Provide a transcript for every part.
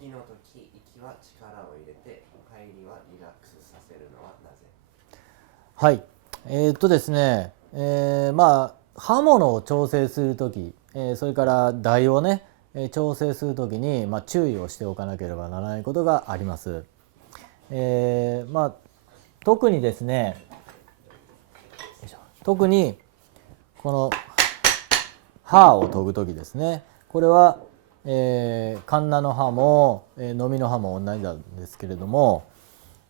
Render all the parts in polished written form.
ぎの時、息は力を入れて、帰りはリラックスさせるのはなぜ？はい。ですね、まあ刃物を調整する時、それから台をね、調整する時に、注意をしておかなければならないことがあります。特にですね、特にこの刃を研ぐ時ですね。これは、カンナの刃も、ノミの刃も同じなんですけれども、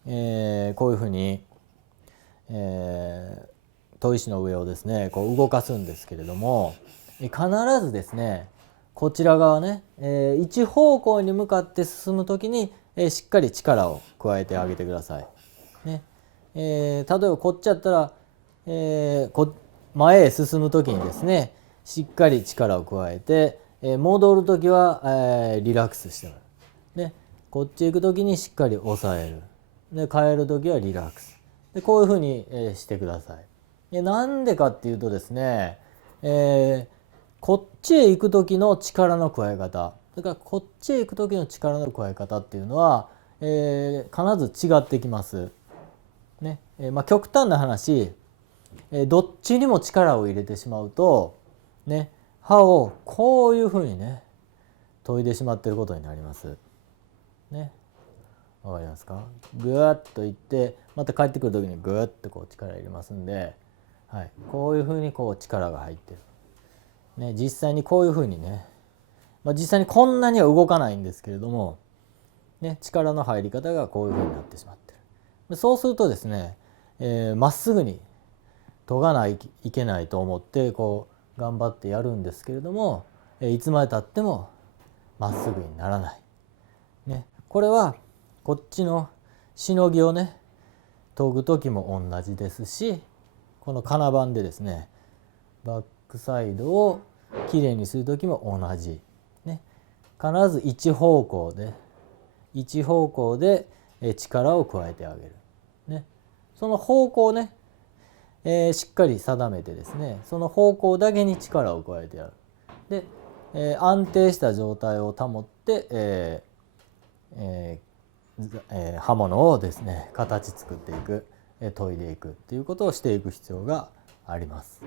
こういうふうに、砥石の上をですねこう動かすんですけれども、必ずですねこちら側ね、一方向に向かって進む時に、しっかり力を加えてあげてください。ね例えばこっちやったら、前へ進む時にですねしっかり力を加えて、戻る時は、リラックスしてもらう、ね、こっち行く時にしっかり抑える、で帰る時はリラックスで、こういうふうに、してください。なんでかっていうとですね、こっちへ行く時の力の加え方、それからこっちへ行く時の力の加え方っていうのは、必ず違ってきます。ね極端な話、どっちにも力を入れてしまうと、ね、刃をこういうふうにね研いでしまっていることになります。ね、わかりますか？ぐわっといってまた帰ってくる時にぐわっとこう力入れますんで、はい、こういうふうにこう力が入ってる、ね、実際にこういうふうにね、実際にこんなには動かないんですけれども、ね、力の入り方がこういうふうになってしまってる。そうするとですね、まっすぐに研がないといけないと思ってこう頑張ってやるんですけれども、いつまでたってもまっすぐにならない、ね、これはこっちのしのぎをね研ぐ時も同じですし、この金番でですねバックサイドをきれいにする時も同じ、ね、必ず一方向で力を加えてあげる、ね、その方向をね、しっかり定めてですねその方向だけに力を加えてやる。で、安定した状態を保って、刃物をですね形作っていく、研いでいくっていうことをしていく必要があります。